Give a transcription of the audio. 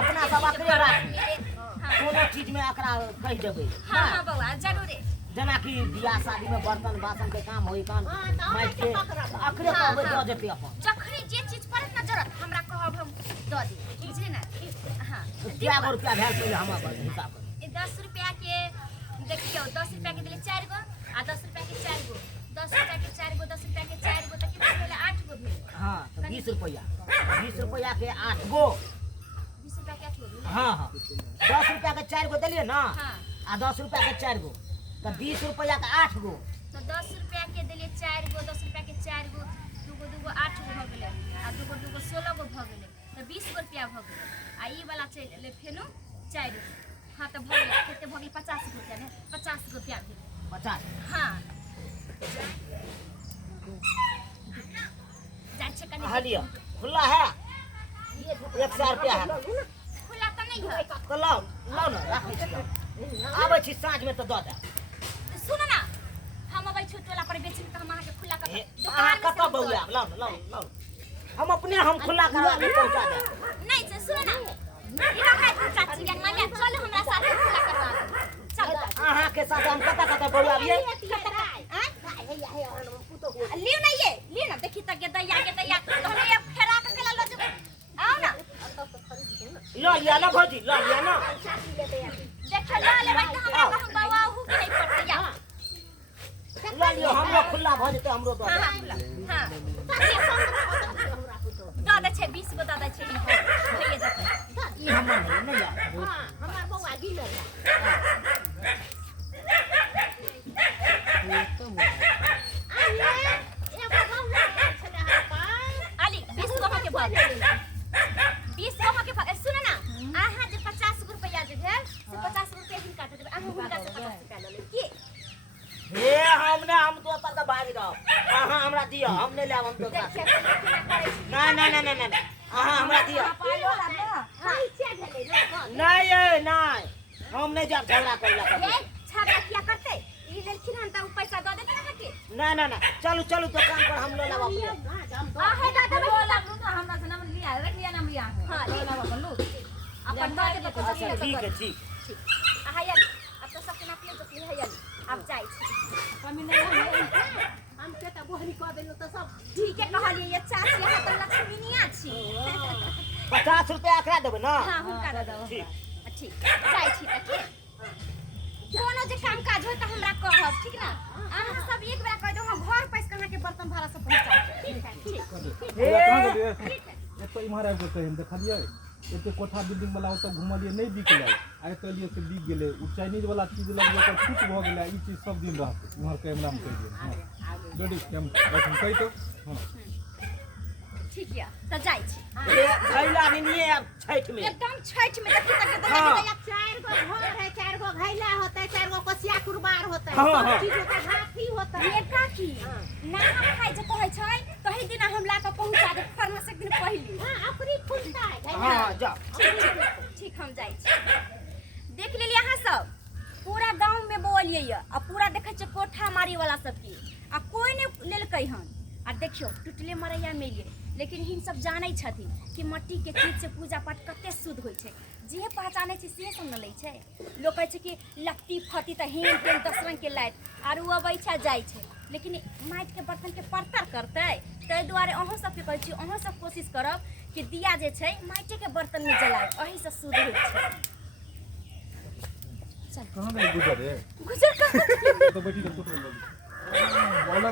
अपना सब अकरे राख कोनो चीज में अकरा कह देबै। हां हां बउआ जरूर। जना कि बियाह शादी में बर्तन बासन के काम होई कान माइट के अकरे कहबै द देते अपन। जखनी जे चीज पड़त ना जरूरत हमरा कहब हम द दी बुझले ना। हां क्या रुपया भेल पहिले हम हिसाब कर। 10 रुपया के देखियो 10 रुपया के देले 4 गो आ 10 रुपया के 4 गो 10 रुपया के 4 गो 10 रुपया के 4 गो त कितना भेल 8 गो भेल। हां तो 20 रुपया के 8 गो 20 रुपया के 8 गो। हां हां 10 रुपया के 4 गो देलिए ना हां आ 10 रुपया के 4 गो तो 20 रुपया के 8 गो। तो 10 रुपया के देले 4 गो 10 रुपया के 4 गो 2 गो 2 गो 8 गो भ गेले आ 2 गो 2 गो 16 गो भ गेले तो 20 गो रुपया भ गेले आ ई वाला चले फेनु 4 गो। हां तो भ गेले केते भ गेले 50 रुपया ने 50 गो रुपया भेल 50। हां जाय छे कनी हलिया खुला है 1000 रुपया है खुला तो नहीं है तो लाओ लाओ ना राखै छी आबै छी साँझ में तो द दे। सुन ना हम अबै छोटोला पर बेचन त हम के खुला कर अहाँ कतऽ बौआ लाओ ना लाओ लाओ हम अपने हम खुला करवा के पहुंचा दे। नहीं से सुन ना ई रखा चाची के माने चल हमरा साथ खुला करवा चल अहाँ के साथ हम कतऽ बौआ आबिए लियो ना ये लियो ना देखी त दैया तोहने ये फेरा के केला लो जब आओ ना लो लिया ना भौजी लो लिया ना देख ला ले भाई हमरा हम बावा हु के नहीं पड़ते या लो लियो हमरो खुला भ जेते हमरो दो। हां हां दादा छे 20 गो दादा छे भइए जाते ई हमर नहीं यार। हां हमर बउआ गिनल आली 20 गो के भाग 20 गो के भाग सुन ना आहा जे 50 रुपया जे भेल से 50 रुपया हिनका दे देबै अहाँ हुनका से 50 रुपया ल ले की हे हमने हम तो तक भाग जाओ अहाँ हमरा दियो हम नहीं लेब हम तो नहीं अहाँ हमरा दियो नहीं नहीं हम नहीं जाब झगड़ा करला ये छाड़ा क्या करते ई लेलखिन हम त पैसा द देते ना के नहीं चलू चलू दुकान पर हम लो लेब अपने। आ है दादा लो लागू ना हमरा से नाम लिया रख लिया नाम लिया हां लो ना अपन लो अपन द दे तो ठीक है ठीक आ है अब तो सब ना पियो तो है याली अब जाई छी कमी नहीं हम के त बोहरी क देलु त सब ठीक है कहलिए ये चाची यहाँ तो लक्ष्मीनिया छी 50 रुपया एकरा देबै ना। हां हुनका दे दो ठीक ठीक जाई छी त की कोनो जे काम काज हो त हमरा कहब ठीक ना अहाँ सब एक बेर कह दो हम घर पैस कहाँ के बर्तन भाड़ा से पहुंचा ठीक है ठीक है तो इमहर आबि के हम देखलिए एते कोठा बिल्डिंग वाला ओत घुमलिए नहीं बिकले आइ तलिए से बिक गेले उ चाइनीज वाला चीज लग ओकर कुछ भ गेलै ई चीज सब दिन रहत इमहर कैमरा में कह दिए रेडी कैम बैठन कहि तो हां ठीक है त जाई छी ये खैला नहीं अब छठ में एकदम छठ में देखी तक तो 4 गो घर है 4 गो घैला होता है 4 गो कोसिया कुरबार होता है सब चीज होता है हाथी होता है ये का की ना हम खाइ जे कहै छै तही दिन हम ला के पहुंचा दे फरना से दिन पहले हां अपनी फुलता है हां जा ठीक हम जाई छी देख लेलिए अहाँ सब पूरा गांव में बोलिए आ पूरा देखै छै कोठा मारी वाला सब की आ कोई ने लेलकै हन आ देखियो टुटले मरैया मिलिए लेकिन हिन सब जानै छथिन कि मट्टी के चीज से पूजा पाठ कते शुद्ध होइ छै जे पहचानै छै से सब न लै छै लोग कहै छै कि लत्ती फत्ती त हेन तेन 10 रंग के लाइट आरु अबै छै जाइ छै लेकिन माइट के बर्तन के परतर करतै तै दुआरे अहों सब के कहै छी अहों सब कोशिश करब कि दिया जे छै माइटे के बर्तन में जलाए एही से शुद्ध होइ छै कहां गए गुजर रे गुजर कर तो बैठी तो फोटो ले